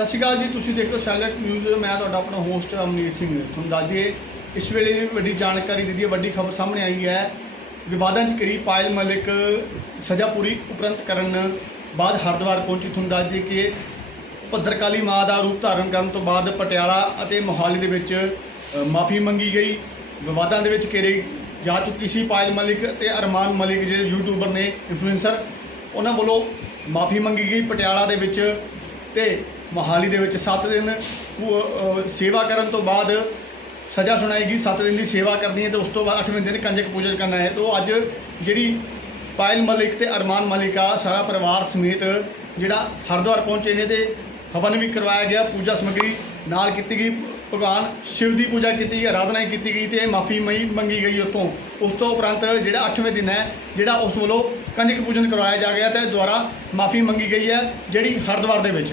ਸਤਿ ਸ਼੍ਰੀ ਅਕਾਲ ਜੀ, ਤੁਸੀਂ ਦੇਖ ਰਹੇ ਹੋ ਸੈਲੈਂਟ ਨਿਊਜ਼ ਮੈਂ ਤੁਹਾਡਾ ਆਪਣਾ ਹੋਸਟ ਅਮਨੀਤ ਸਿੰਘ ਤੁਹਾਨੂੰ ਦੱਸ ਇਸ ਵੇਲੇ ਦੀ ਵੱਡੀ ਜਾਣਕਾਰੀ ਦਿੱਤੀ ਹੈ ਵੱਡੀ ਖਬਰ ਸਾਹਮਣੇ ਆਈ ਹੈ। ਵਿਵਾਦਾਂ 'ਚ ਘਿਰੀ ਪਾਇਲ ਮਲਿਕ, ਸਜ਼ਾ ਪੂਰੀ ਉਪਰੰਤ ਕਰਨ ਬਾਅਦ ਹਰਿਦੁਆਰ ਪਹੁੰਚੀ। ਤੁਹਾਨੂੰ ਦੱਸ ਕਿ ਭੱਦਰਕਾਲੀ ਮਾਂ ਦਾ ਰੂਪ ਧਾਰਨ ਕਰਨ ਤੋਂ ਬਾਅਦ ਪਟਿਆਲਾ ਅਤੇ ਮੋਹਾਲੀ ਦੇ ਵਿੱਚ ਮਾਫੀ ਮੰਗੀ ਗਈ। ਵਿਵਾਦਾਂ ਦੇ ਵਿੱਚ ਘੇਰੇ ਜਾ ਚੁੱਕੀ ਸੀ ਪਾਇਲ ਮਲਿਕ ਤੇ ਅਰਮਾਨ ਮਲਿਕ, ਜਿਹੜੇ ਯੂਟਿਊਬਰ ਨੇ ਇਨਫਲੂਐਂਸਰ ਉਹਨਾਂ ਵੱਲੋਂ ਮਾਫੀ ਮੰਗੀ ਗਈ। ਪਟਿਆਲਾ ਦੇ ਵਿੱਚ ਤੇ ਮੋਹਾਲੀ ਦੇ ਵਿੱਚ 7 ਦਿਨ ਪੂ- ਸੇਵਾ ਕਰਨ ਤੋਂ ਬਾਅਦ ਸਜ਼ਾ ਸੁਣਾਈ ਗਈ 7 ਦਿਨ ਦੀ ਸੇਵਾ ਕਰਨੀ ਹੈ ਤੇ ਉਸ ਤੋਂ ਬਾਅਦ 8ਵੇਂ ਦਿਨ ਕੰਜਕ ਪੂਜਨ ਕਰਨਾ ਹੈ। ਤੋਂ ਅੱਜ ਜਿਹੜੀ ਪਾਇਲ ਮਲਿਕ ਤੇ ਅਰਮਾਨ ਮਲਿਕ ਆ, ਸਾਰਾ ਪਰਿਵਾਰ ਸਮੇਤ ਜਿਹੜਾ ਹਰਿਦੁਆਰ ਪਹੁੰਚੇ ਨੇ ਤੇ ਹਵਨ ਵੀ ਕਰਵਾਇਆ ਗਿਆ, ਪੂਜਾ ਸਮੱਗਰੀ ਨਾਲ ਕੀਤੀ ਗਈ। ਭਗਵਾਨ ਸ਼ਿਵ ਦੀ ਪੂਜਾ ਕੀਤੀ ਗਈ, ਆਰਾਧਨਾ ਕੀਤੀ ਗਈ ਤੇ ਮਾਫੀ ਮਈ ਮੰਗੀ ਗਈ ਉਤੋਂ ਉਸ ਤੋਂ ਉਪਰੰਤ ਜਿਹੜਾ 8ਵੇਂ ਦਿਨ ਹੈ, ਜਿਹੜਾ ਉਸ ਵੱਲੋਂ ਕੰਜਕ ਪੂਜਨ ਕਰਵਾਇਆ ਜਾ ਗਿਆ ਤੇ ਦੁਆਰਾ ਮਾਫੀ ਮੰਗੀ ਗਈ ਹੈ, ਜਿਹੜੀ ਹਰਿਦੁਆਰ ਦੇ ਵਿੱਚ।